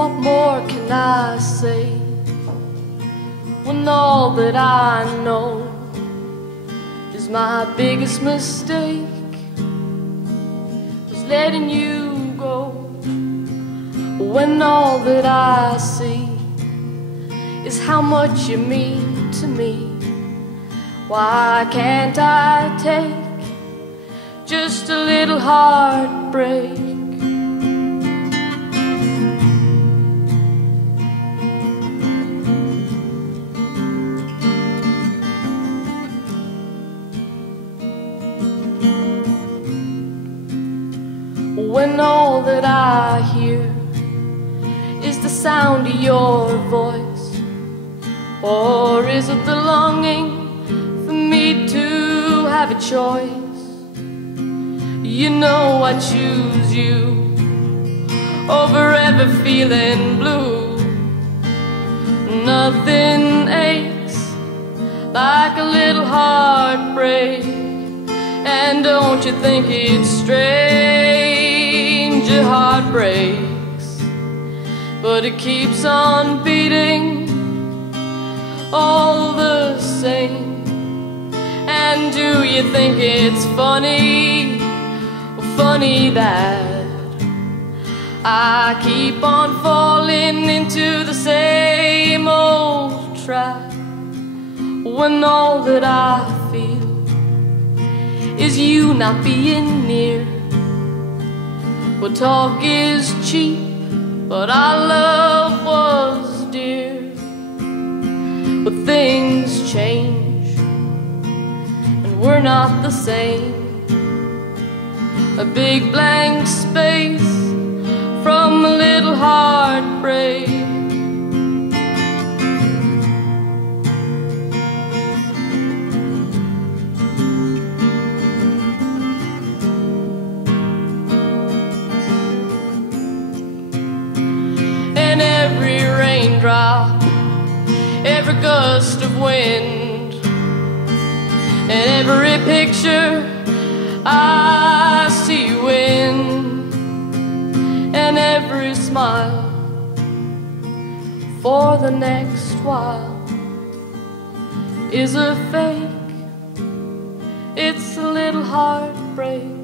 What more can I say when all that I know is my biggest mistake was letting you go? When all that I see is how much you mean to me, why can't I take just a little heartbreak? When all that I hear is the sound of your voice, or is it the longing for me to have a choice? You know I choose you over ever feeling blue. Nothing aches like a little heartbreak, and don't you think it's strange? Your heart breaks, but it keeps on beating all the same. And do you think it's funny, funny that I keep on falling into the same old trap, when all that I feel is you not being near? Well, talk is cheap, but our love was dear. But things change, and we're not the same. A big blank space from a little heartbreak. And every raindrop, every gust of wind, and every picture I see you in, and every smile for the next while is a fake. It's a little heartbreak.